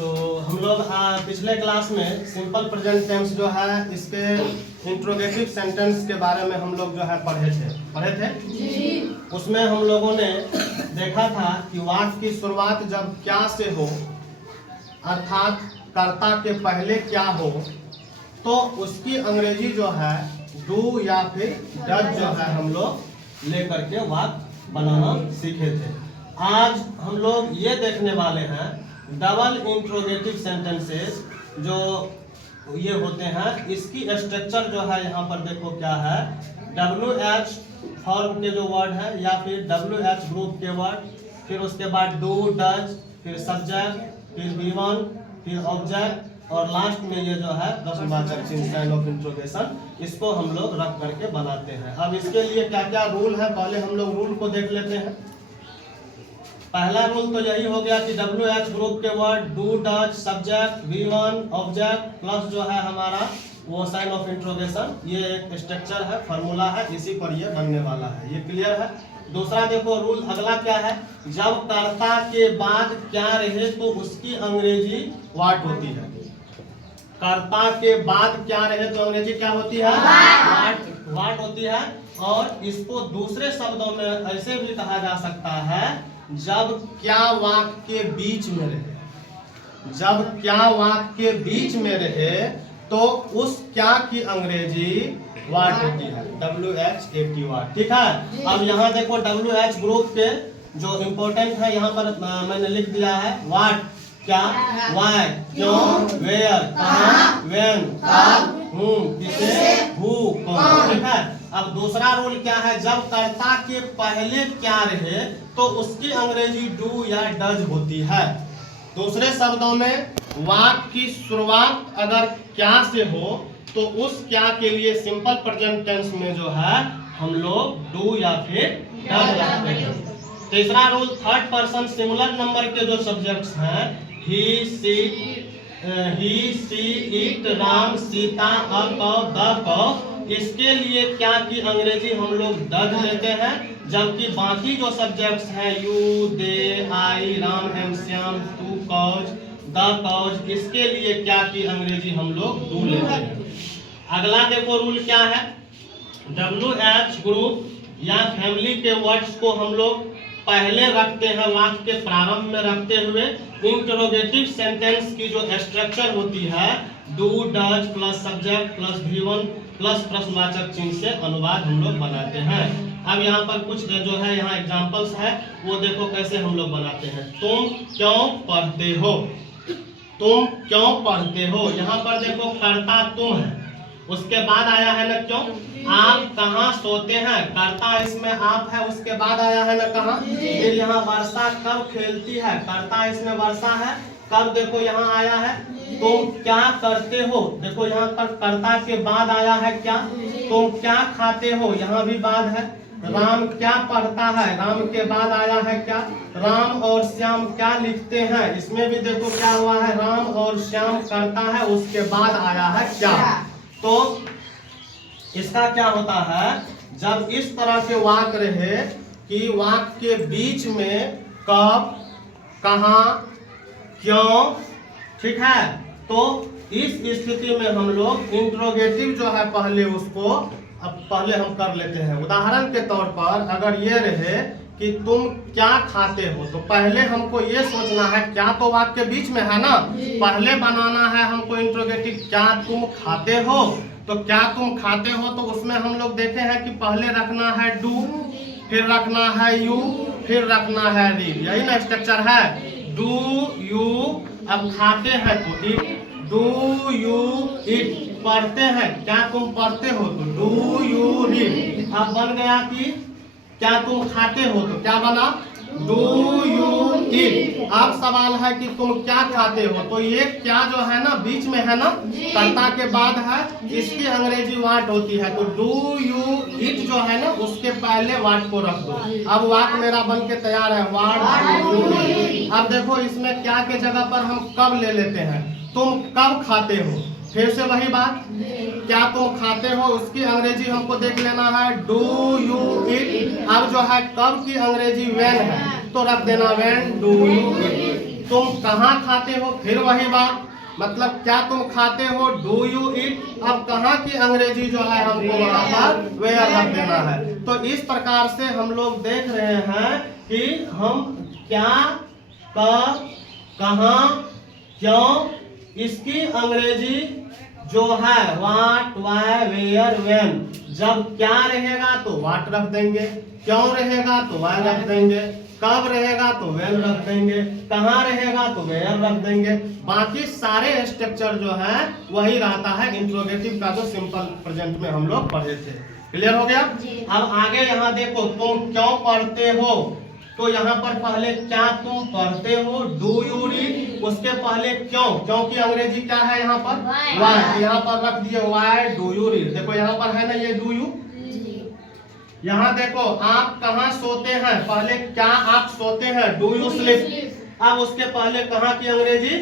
तो हम लोग पिछले क्लास में सिंपल प्रेजेंट टेंस जो है इसके इंट्रोगेटिव सेंटेंस के बारे में हम लोग जो है पढ़े थे जी। उसमें हम लोगों ने देखा था कि वाक्य की शुरुआत जब क्या से हो अर्थात कर्ता के पहले क्या हो तो उसकी अंग्रेजी जो है डू या फिर डज जो है हम लोग लेकर के वाक्य बनाना सीखे थे। आज हम लोग ये देखने वाले हैं डबल इंट्रोगेटिव सेंटेंसेस जो ये होते हैं, इसकी स्ट्रक्चर जो है यहाँ पर देखो क्या है। WH फॉर्म के जो वर्ड है या फिर WH ग्रुप के वर्ड, फिर उसके बाद डू डज, फिर सब्जेक्ट, फिर V1, फिर ऑब्जेक्ट और लास्ट में ये जो है प्रश्नवाचक चिन्ह साइन ऑफ इंट्रोगेशन, इसको हम लोग रख करके बनाते हैं। अब इसके लिए क्या क्या रूल है, पहले हम लोग रूल को देख लेते हैं। पहला रूल तो यही हो गया कि WH ग्रुप के word do does subject V1 object plus जो है हमारा वो साइन ऑफ इंट्रोगेशन, ये एक स्ट्रक्चर है, फार्मूला है, इसी पर ये बनने वाला है। ये क्लियर है। दूसरा देखो रूल अगला क्या है, जब कर्ता के बाद क्या रहे तो उसकी अंग्रेजी व्हाट होती है। कर्ता के बाद क्या रहे तो अंग्रेजी क्या होती है, व्हाट होती है। और इसको दूसरे शब्दों में ऐसे भी कहा जा सकता है, जब क्या वाक्य के बीच में रहे, जब क्या वाक्य के बीच में रहे तो उस क्या की अंग्रेजी व्हाट होती है, WH वाट। ठीक है। अब यहाँ देखो WH ग्रुप के जो इम्पोर्टेंट है यहाँ पर मैंने लिख दिया है व्हाट क्या, वाई क्यों, वेयर कहाँ, व्हेन कब, whom किसे, who कौन। ठीक है। अब दूसरा रूल क्या है, जब कर्ता के पहले क्या रहे तो उसकी अंग्रेजी डू या डज होती है। दूसरे शब्दों में वाक्य की शुरुआत अगर क्या से हो तो उस क्या के लिए सिंपल प्रेजेंट टेंस में जो है हम लोग डू या फिर डज रखते हैं। तीसरा rule third person singular number के जो सब्जेक्ट्स हैं, ही सी इट राम सीता अ कौ द कौ, इसके लिए क्या की अंग्रेजी हम लोग डज लेते हैं, जबकि बाकी जो सब्जेक्ट्स हैं you they I Ram am Shyam to cause the cause, इसके लिए क्या की अंग्रेजी हम लोग डू लेते हैं। अगला देखो रूल क्या है, WH ग्रुप या फैमिली के वर्ड्स को हम लोग पहले रखते हैं वाक्य के प्रारंभ में रखते हुए इंटरोगेटिव सेंटेंस की जो स्ट्रक्चर होती है do does plus subject plus V1 plus प्रश्नवाचक चिन्ह से अनुवाद हम लोग बनाते हैं। अब यहाँ पर कुछ जो है यहाँ एग्जांपल्स है वो देखो कैसे हम लोग बनाते हैं। तुम क्यों पढ़ते हो, तुम क्यों पढ़ते हो, यहाँ पर देखो कर्ता तुम है, उसके बाद आया है ना क्यों। आप कहाँ सोते हैं, कर्ता इसमें आप है, उसके बाद आया है ना कहाँ। फिर यहाँ वर्षा कब खेलती है, कर्ता इसमें वर्षा है, कब देखो यहाँ आया है। तुम क्या करते हो, देखो यहाँ पर कर्ता के बाद आया है क्या। तुम क्या खाते हो, यहाँ भी बाद है। राम क्या पढ़ता है, राम के बाद आया है क्या। राम और श्याम क्या लिखते हैं, इसमें भी देखो क्या हुआ है, राम और श्याम करता है, उसके बाद आया है क्या। तो इसका क्या होता है, जब इस तरह के वाक्य रहे कि वाक्य के बीच में कब, कहाँ, क्यों, ठीक है, तो इस स्थिति में हम लोग इंट्रोगेटिव जो है पहले उसको अब पहले हम कर लेते हैं। उदाहरण के तौर पर अगर ये रहे कि तुम क्या खाते हो, तो पहले हमको ये सोचना है, क्या तो वाक्य के बीच में है ना, पहले बनाना है हमको इंट्रोगेटिव, क्या तुम खाते हो। तो क्या तुम खाते हो तो उसमें हम लोग देखे हैं कि पहले रखना है डू, फिर रखना है यू, फिर रखना है रीड, यही ना स्ट्रक्चर है। डू यू, अब खाते हैं तो इट, डू यू इट, पढ़ते हैं क्या तुम पढ़ते हो तो डू यू रीड। अब बन गया कि क्या तुम खाते हो तो क्या बना, डू यू ईट। अब सवाल है कि तुम क्या खाते हो, तो ये क्या जो है ना बीच में है ना, कर्ता के बाद है, इसकी अंग्रेजी वाट होती है, तो डू यू ईट जो है ना उसके पहले वाट को रख दो। अब वाट मेरा बन के तैयार है, वाट डू यू। अब देखो इसमें क्या के जगह पर हम कब ले लेते हैं, तुम कब खाते हो, फिर से वही बात, क्या तुम खाते हो उसकी अंग्रेजी हमको देख लेना है, डू यू ईट। अब जो है कब की अंग्रेजी व्हेन है तो रख देना व्हेन डू यू ईट। तुम कहाँ खाते हो, फिर वही बात, मतलब क्या तुम खाते हो, डू यू ईट। अब कहाँ की अंग्रेजी जो है हमको वहाँ पर वेयर रख देना है। तो इस प्रकार से हम लोग देख रहे हैं कि हम क्या, कब, कहाँ, क्यों, इसकी अंग्रेजी जो है व्हाट, व्हाई, वेयर, व्हेन। जब क्या रहेगा तो व्हाट रख देंगे, क्यों रहेगा तो व्हाई रख देंगे, कब रहेगा तो व्हेन रख देंगे, कहाँ रहेगा तो वेयर रख देंगे। बाकी सारे स्ट्रक्चर जो है वही रहता है इंट्रोगेटिव का, जो सिंपल प्रेजेंट में हम लोग पढ़े थे। क्लियर हो गया। अब आगे यहाँ देखो, तुम क्यों पढ़ते हो, तो यहाँ पर पहले क्या तुम पढ़ते हो, डू यू रीड, उसके पहले क्यों, क्योंकि अंग्रेजी क्या है यहाँ पर व्हाई, यहाँ पर रख दिए व्हाई डू यू रीड। देखो यहाँ पर है ना ये डू यू। यहाँ देखो आप कहाँ सोते हैं, पहले क्या आप सोते हैं, डू यू स्लीप। अब उसके पहले कहाँ की अंग्रेजी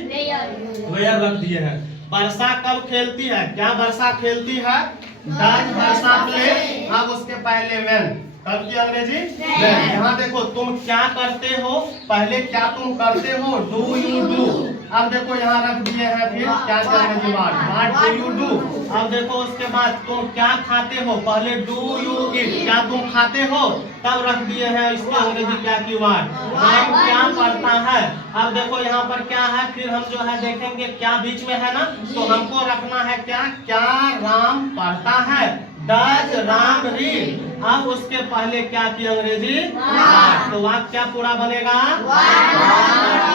वेयर रख दिए हैं। वर्षा कब खेलती है, क्या वर्षा खेलती है, डज वर्षा प्ले। अब उसके पहले व्हेन, कब की अंग्रेजी व्हेन। यहाँ देखो तुम क्या करते हो, पहले क्या तुम करते हो, डू यू डू। अब देखो यहाँ रख दिए हैं फिर क्या की अंग्रेजी व्हाट डू यू डू। अब देखो उसके बाद तुम क्या खाते हो, पहले डू यू ईट, क्या तुम खाते हो, तब रख दिए हैं इसकी अंग्रेजी क्या की व्हाट। राम क्या पढ़ता है, अब देखो यहाँ पर क्या है, फिर हम जो है देखेंगे क्या बीच में है ना, तो हमको रखना है क्या, क्या राम पढ़ता है, डज राम रीड। अब उसके पहले क्या की अंग्रेजी व्हाट, तो वाक्य क्या पूरा बनेगा,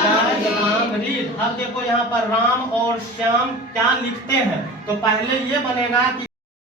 डज राम रीड। अब देखो यहाँ पर राम और श्याम क्या लिखते हैं, तो पहले ये बनेगा कि